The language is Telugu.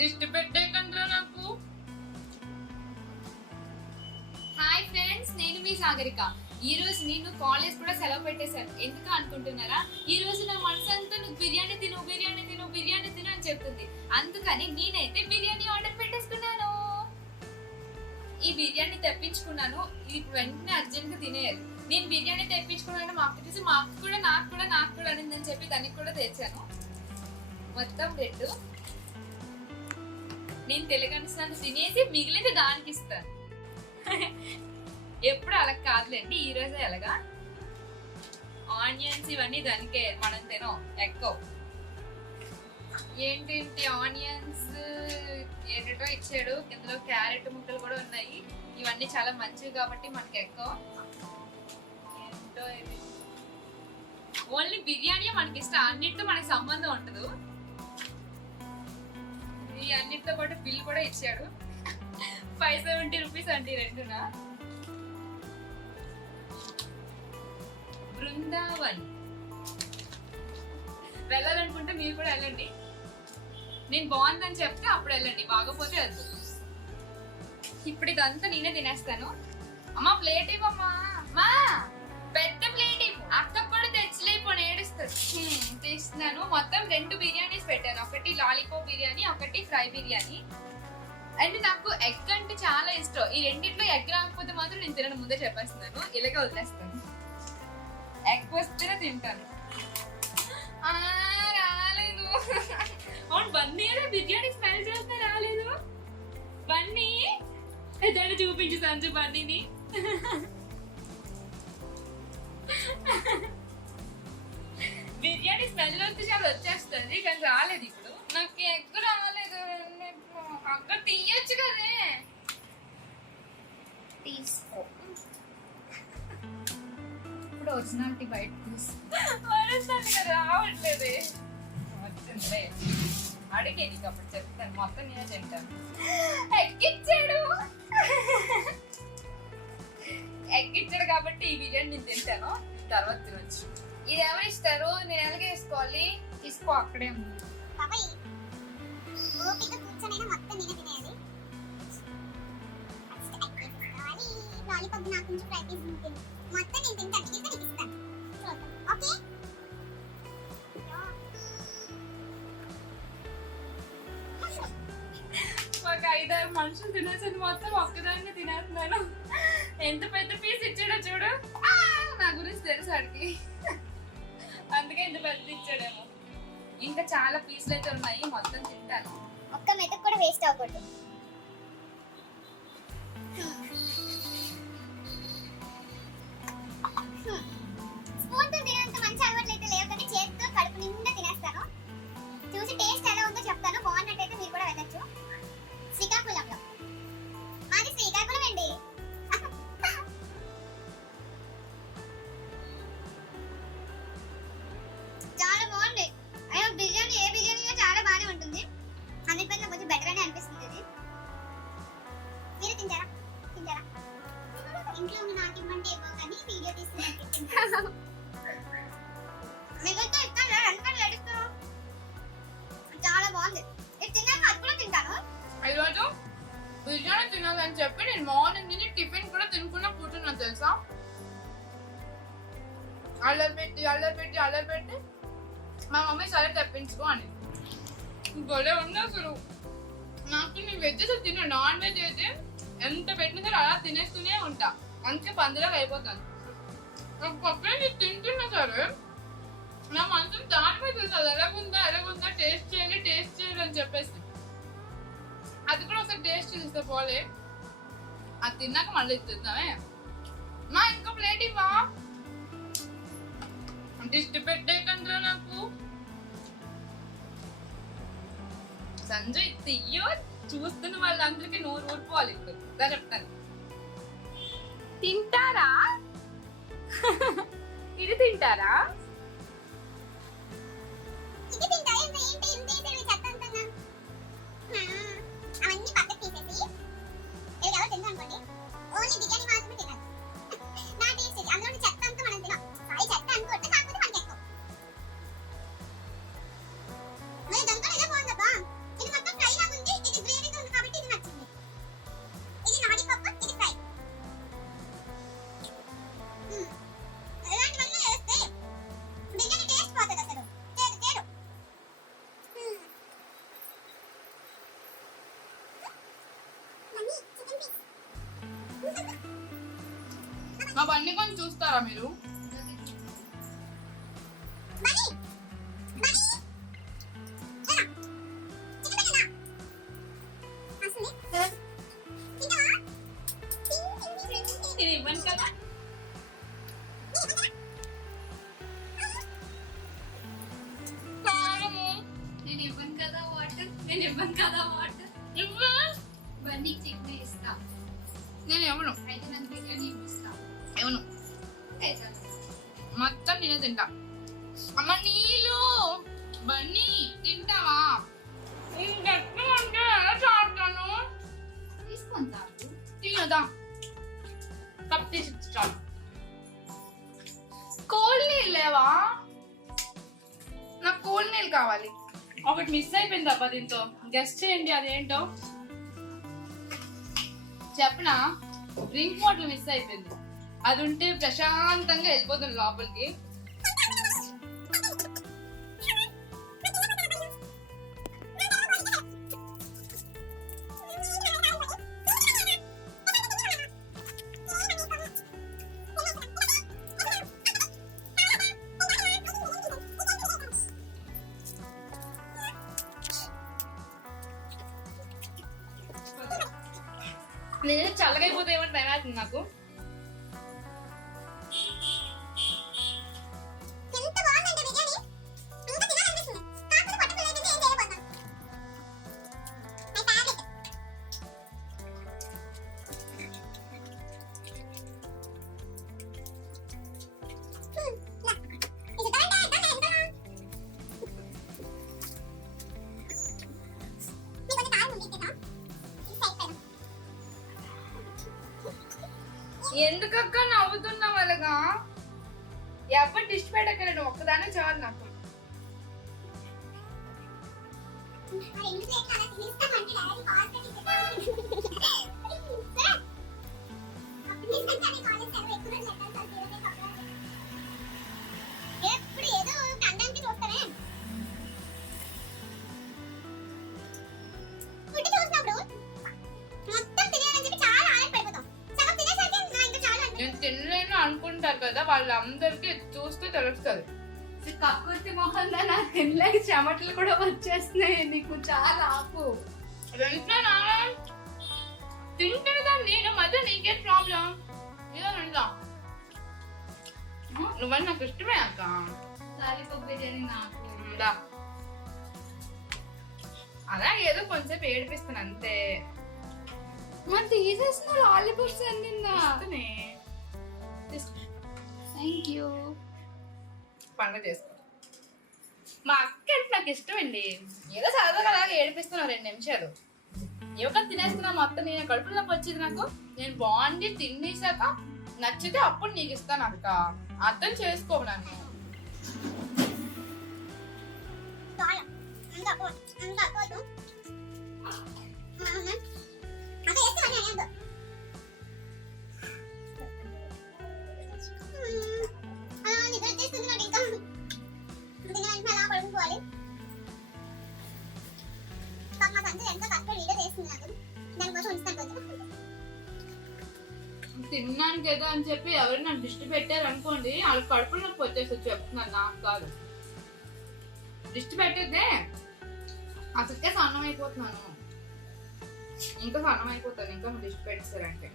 దిష్టి పెట్టేకండ్రా నాకు. హాయ్ ఫ్రెండ్స్, నేను మీ సాగరిక. ఈ రోజు నేను కాలేజ్ కూడా సెలవు పెట్టేశాను. ఎందుకు అనుకుంటున్నారా? ఈ రోజు నా మనసు అంతా నువ్వు బిర్యానీ తిను బిర్యానీ తిను బిర్యానీ తిను అని చెప్తుంది. అందుకని నేనైతే బిర్యానీ ఆర్డర్ పెట్టేసుకున్నాను. ఈ బిర్యానీ తెప్పించుకున్నాను. ఇది వెంటనే అర్జెంట్ గా తినేయాలి. నేను బిర్యానీ తెప్పించుకున్నాను. మా అక్క చూసి మా అక్క కూడా నాకు కూడా అనిందని చెప్పి దానికి కూడా తెచ్చాను. మొత్తం రెండు నేను తెలుగు తినేసి మిగిలింది దానికి ఇస్తాను. ఎప్పుడు అలా కాదులేండి, ఈ రోజే అలాగా. ఆనియన్స్ ఇవన్నీ దానికే, మనం తినం ఎక్కువ. ఏంటేంటి ఆనియన్స్ ఏంటో ఇచ్చాడు. ఇందులో క్యారెట్ ముక్కలు కూడా ఉన్నాయి. ఇవన్నీ చాలా మంచివి కాబట్టి మనకి ఎక్కువ. ఏంటో ఇది ఓన్లీ బిర్యానీ మనకి ఇష్టం, అన్నిటితో మనకి సంబంధం ఉండదు. ఈ అన్నిటితో పాటు బిల్ కూడా ఇచ్చాడు. 570 రూపీస్ అండి రెండునా. బృందావన్ వెళ్ళాలనుకుంటే మీరు కూడా వెళ్ళండి. నేను బాగుందని చెప్తే అప్పుడు వెళ్ళండి, బాగోపోతే వద్దు. ఇప్పుడు ఇదంతా నేనే తినేస్తాను. అమ్మా ప్లేట్ ఇవ్వమ్మా. అమ్మా పెద్ద ప్లేట్ ఇవ్వు. అక్క కూడా తెచ్చలేకపోయి ఏడుస్తాడు. తీస్తున్నాను. మొత్తం 2 బిర్యానీస్ పెట్టాను. ఒకటి లాలీపాప్ బిర్యానీ, ఒకటి ఫ్రై బిర్యానీ. అండ్ నాకు ఎగ్ అంటే చాలా ఇష్టం. ఈ రెండిట్లో ఎగ్ రాకపోతే మాత్రం నేను తినను, ముందే చెప్పేస్తున్నాను. ఇలాగే వదిలేస్తాను. ఎగ్ వస్తేనే తింటాను. రాలేదు. అవును బన్నీ బిర్యానీ స్మెల్ చేస్తే రాలేదు. బన్నీ దాన్ని చూపించు సంజు బన్నీని. బిర్యానీ స్మెల్ వస్తే చాలా వచ్చేస్తుంది, కానీ రాలేదు. ఇప్పుడు నాకు ఎగ్ రాలేదు. అక్క తీయచ్చు కదే. తీసుకో. ఇప్పుడు ఒరిజినాలిటీ బయట తీసుకో. రావట్లేదే. వచ్చిందే అడిగే నీకు అప్పుడు చెప్తాను. మొత్తం నేనే తింటాను. ఎగ్గిచ్చాడు. ఎగ్గిచ్చాడు కాబట్టి ఈ బిర్యానీ నేను తింటాను, తర్వాత తినొచ్చు. ఇది ఎవరు ఇస్తారు? నేను ఎలాగే వేసుకోవాలి? తీసుకో, అక్కడే ఉంది. ఒక 5-6 మనుషులు తినేసాను, మొత్తం ఒక్కదాన్ని తినేస్తున్నాను. ఎంత పెద్ద పీస్ ఇచ్చాడో చూడు. నా గురించి తెలుసు అడిగి, అందుకే ఇంత పెద్ద ఇచ్చాడేమో. ఇంకా చాలా పీసులు అయితే ఉన్నాయి, మొత్తం తింటాను. ఒక్క మెతుకు కూడా వేస్ట్ అవ్వకూడదు. స్పూన్ తో తినేంత మంచి అలవాట్లు అయితే లేవు, కానీ చేతితో కడుపు నిండా తినేస్తాను. చూసి టేస్ట్ ఎలా ఉందో చెప్తాను. బాగున్నట్టయితే మీరు కూడా వెళ్ళొచ్చు. శ్రీకాకుళంలో, మాది శ్రీకాకుళం అండి. చాలా బాగుంది. అయ్యో బిర్యానీ ఏ బిర్యానీ చాలా బాగానే ఉంటుంది. అన్నిటికన్నా కొంచెం బెటర్ అని అనిపిస్తుంది ఇది. మీరు తింటారా? ఇంట్లో ఉన్న నాకు ఇవ్వండి ఏమో కానీ వీడియో తీసుకుని మిగతా ఇస్తాను. ఎందుకని నడుస్తాను? చాలా బాగుంది. ఇది తిన్నాక అది కూడా తింటాను. ఈరోజు బిర్యానీ తినాలని చెప్పి నేను మార్నింగ్ తిని టిఫిన్ కూడా తినకుండా కూర్చున్నాను తెలుసా. అల్లరి పెట్టి మా మమ్మీ సరే తెప్పించుకో అని. గొడవ ఉంది అసలు. నాకు నేను వెజ్ అసలు తిన్నా, నాన్ వెజ్ అయితే ఎంత పెట్టినా సరే అలా తినేస్తూనే ఉంటా. అందుకే పందిలాగా అయిపోతాను. ఒక పక్కన నేను తింటున్నా సరే నా మనసు దాని మీద చూసాను. ఎలాగుందా టేస్ట్ చేయాలి అని చెప్పేసి అది కూడా ఒకసారి టేస్ట్ చేస్తే పోలే. అది తిన్నాక మళ్ళీ తిందామే. మా ఇంకో ప్లేట్ ఇవ్వా. దిష్టి పెట్టేకండ్రా నాకు. సంజయ్ తియ్యో చూస్తున్న వాళ్ళందరికీ నోరు ఊరిపోవాలి. ఇప్పుడు చెప్తాను. తింటారా? ఇది తింటారా? అవన్నీ పక్కన తీసేసి ఎవరు తిందనుకోండి, ఓన్లీ బిర్యానీ మాత్రమే తినాలి. నా టేస్ట్ ఇది. అందులో చెత్త అంతా మనం తినాం. సారీ చెత్త అనుకోండి, కాకపోతే మనకి ఎక్కువ. మరి దాంతో ఎలా బాగుందబ్బా. ఇది మొత్తం ఫ్రై లాగా ఉంది. మా బండి కొంచెం చూస్తారా మీరు? నేను ఇవ్వను కదా. నేను ఇవ్వను కదా వాటర్. నేను ఇవ్వను కదా వాటర్. బన్నీకి చికెన్ ఇస్తా. నేను ఎవను అయితే నాకు బిర్యానీ ఇస్తా. ఎవను మొత్తం నేనే తింటా. అమ్మ నీళ్ళు బన్నీ తింటావా? ఇంకెక్కువ అంటే ఎలా చాలుతాను? తీసుకుంటా. తినదా కప్ తీసి చాలు. కోల్డ్ నీళ్ళు లేవా? నాకు కోల్డ్ నీళ్ళు కావాలి. ఒకటి మిస్ అయిపోయింది అబ్బా దీంతో. గెస్ట్ చేయండి అదేంటో. చెప్పనా? డ్రింక్ వాటర్ మిస్ అయిపోయింది. అది ఉంటే ప్రశాంతంగా వెళ్ళిపోతుంది లోపలికి. నేను చల్లగా అయిపోతే ఏమంటే భయం అవుతుంది నాకు. ఎందుకక్క నవ్వుతున్నావు అలాగా? ఎవరు డిష్ పెట్టక్కర్లేదు, ఒక్కదానే చాలు నాకు. ఎప్పుడు ఏదో కండానికి చూస్తానే. ఫుడ్ చూసినప్పుడు మొత్తం తినేయాలని చెప్పి చాలా ఆనందపడిపోతాం. సగం తినేసరికి నా ఇంకా చాలా అంటే నేను తినలేను అనుకుంటారు కదా, వాళ్ళందరికీ చూస్తే తెలుస్తుంది. కక్కుర్తి మొహం నా తినలేక చెమటలు కూడా వచ్చేస్తున్నాయి నీకు. చాలా ఆపు. తింటేదా నేను మధ్య నీకేం ప్రాబ్లం? నువ్వని నాకు ఇష్టమే అక్క. లాలీపాప్ బిర్యానీ నాకు. దా. అలా ఏదో కొంచెం ఏడిపిస్తాను అంతే. మరి తీసేసిన లాలీపాప్స్ అన్ని. Thank you. పండుగ చేసుకో. మా అక్క అంటే నాకు ఇష్టం అండి. ఏదో సరదాగా అలాగే ఏడిపిస్తున్నావు 2 నిమిషాలు. ఎవరికైనా తినేస్తున్నా మొత్తం నేను కడుపులోకి వచ్చేది నాకు. నేను బాగుంది తినేసాక నచ్చితే అప్పుడు నీకు ఇస్తాను అక్క. అర్థం చేసుకోవు నన్ను. చాలా ఇంకా ఇంకా కోదు అదే చేస్తాను నేను అలా నిద్ర వచ్చేస్తుంది నాకు. ఇంకా దీని వెంటనే అలా పడుకోవాలి. మా సంజయ్ ఎంతో కష్టపడి వీడియో చేస్తుంది నాకు. దానికోసం ఉంచుతాను కొంచెం. తిన్నాను కదా అని చెప్పి ఎవరు నాకు దిష్టి పెట్టారు అనుకోండి, వాళ్ళకి కడుపులోకి వచ్చేసి చెప్తున్నాను, నాకు కాదు. దిష్టి పెట్టేదే అసలుకే సన్నం అయిపోతున్నాను. ఇంకా సన్నం అయిపోతాను ఇంకా దిష్టి పెట్టేశారంటే.